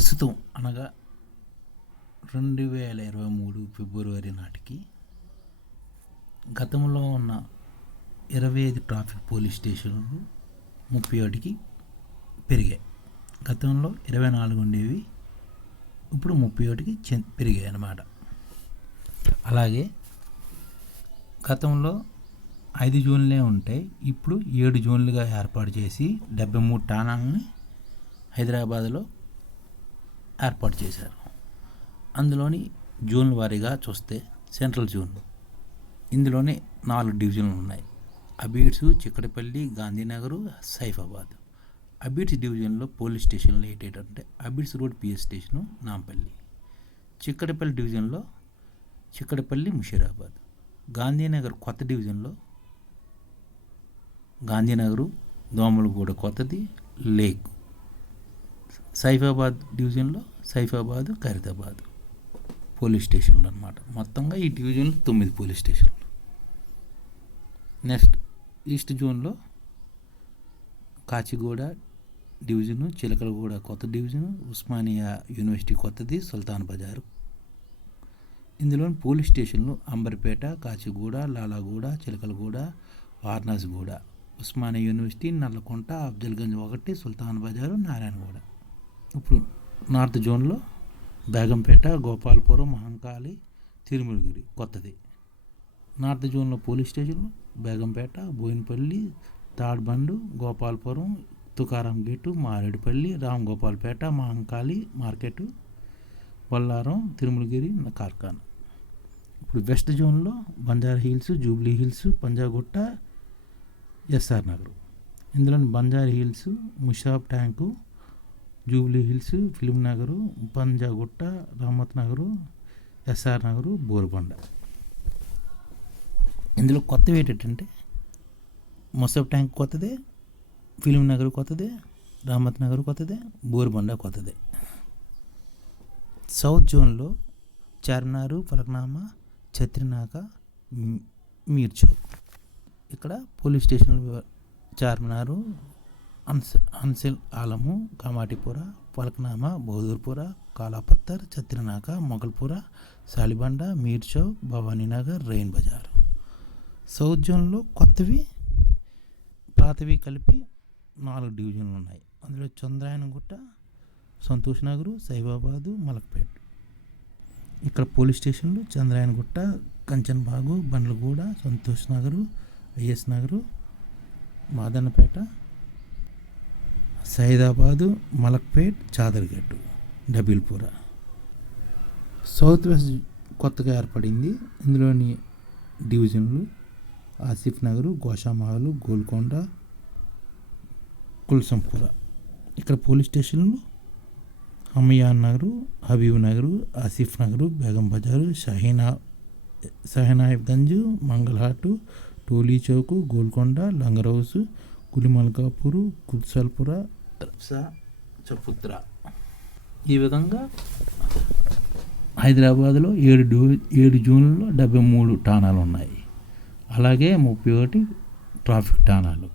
ప్రస్తుతం అనగా రెండు వేల ఇరవై మూడు ఫిబ్రవరి నాటికి గతంలో ఉన్న ఇరవై ఐదు ట్రాఫిక్ పోలీస్ స్టేషన్లు ముప్పై ఒకటికి పెరిగాయి. గతంలో ఇరవై నాలుగు ఉండేవి ఇప్పుడు ముప్పై ఒకటికి చె పెరిగాయి అన్నమాట. అలాగే గతంలో ఐదు జోన్లే ఉంటాయి ఇప్పుడు ఏడు జోన్లుగా ఏర్పాటు చేసి డెబ్బై మూడు ఠాణాలని హైదరాబాద్లో ఏర్పాటు చేశారు. అందులోని జోన్ల వారీగా చూస్తే సెంట్రల్ జోన్. ఇందులోనే నాలుగు డివిజన్లు ఉన్నాయి. అబీడ్స్ చిక్కడపల్లి గాంధీనగర్ సైఫాబాద్. అబీడ్స్ డివిజన్లో పోలీస్ స్టేషన్లు ఏంటంటే Abids road PS station Nampally. Chikkadpally డివిజన్లో చిక్కడపల్లి ముషీరాబాద్. గాంధీనగర్ కొత్త డివిజన్లో గాంధీనగరు దోమలగూడ కొత్తది లేక్. సైఫాబాద్ డివిజన్లో సైఫాబాద్ ఖరీదాబాద్ పోలీస్ స్టేషన్లు అనమాట మొత్తంగా ఈ డివిజన్లో తొమ్మిది పోలీస్ స్టేషన్లు. నెక్స్ట్ ఈస్ట్ జోన్లో కాచిగూడ డివిజను చిలకలగూడ కొత్త డివిజను ఉస్మానియా యూనివర్సిటీ కొత్తది సుల్తాన్ బజారు. ఇందులోని పోలీస్ స్టేషన్లు అంబర్పేట కాచిగూడ లాలాగూడ చిలకలగూడ వారణాసిగూడ ఉస్మానియా యూనివర్సిటీ నల్లకుంట అఫ్జల్గంజ్ ఒకటి సుల్తాన్ బజారు నారాయణగూడ. ఇప్పుడు నార్త్ జోన్లో బేగంపేట గోపాలపురం మహంకాళి తిరుమలగిరి కొత్తది. నార్త్ జోన్లో పోలీస్ స్టేషన్లు బేగంపేట బోయినపల్లి తాడ్బండు గోపాలపురం తుకారం గేటు మారేడుపల్లి రామ్ గోపాల్పేట మహంకాళి మార్కెట్ బొల్లారం తిరుమలగిరి కార్ఖానా. ఇప్పుడు వెస్ట్ జోన్లో Banjara Hills Jubilee Hills Panjagutta S R Nagar. ఇందులో Banjara Hills Masab tank Jubilee Hills Film Nagar Panjagutta Rahmat Nagar S R Nagar Borabanda ఇందులో కొత్తవి ఏంటంటే ముసాబ్ ట్యాంక్ కొత్తదే ఫిలిం నగర్ కొత్తదే రామత్ నగర్ కొత్తదే బోరుబండ కొత్తదే. సౌత్ జోన్లో చార్మినారు ఫలక్నామా ఛత్రినాక మ్- ఇక్కడ పోలీస్ స్టేషన్ చార్మినారు అన్స్ అన్సిల్ ఆలము కామాటిపుర పలక్నామా బహదూర్పుర కాలాపత్తర్ ఛత్రినాక మొగల్పుర సాలిబండ మీర్ చౌక్ భవానీనగర్ రెయిన్ బజార్. సౌత్ జోన్లో కొత్తవి పాతవి కలిపి నాలుగు డివిజన్లు ఉన్నాయి. అందులో చంద్రాయనగుట్ట సంతోష్ నగరు సైబాబాదు మలక్పేట్. ఇక్కడ పోలీస్ స్టేషన్లు Chandrayangutta Kanchanbagh Bandlaguda Santosh Nagar IS Nagar Madannapet Saidabad Malakpet Chaderghat Dabeerpura. South west కొత్తగా ఏర్పడింది. ఇందులోని డివిజన్లు ఆసిఫ్ నగర్ గోషామహల్ గోల్కొండ కుల్సంపుర. ఇక్కడ పోలీస్ స్టేషన్లు హమియాన్ నగరు హబీబ్ నగరు ఆసిఫ్ నగరు బేగం బజారు షహీనా షహనాయబ్గంజ్ మంగళహాటు టోలీ చౌకు గోల్కొండ లంగర్ హౌస్ కులిమల్కాపూర్ కుత్సల్పుర చపుత్ర. ఈ విధంగా హైదరాబాద్లో ఏడు డూ ఏడు జూన్లో డెబ్బై మూడు ఠాణాలు ఉన్నాయి అలాగే ముప్పై ఒకటి ట్రాఫిక్ ఠాణాలు.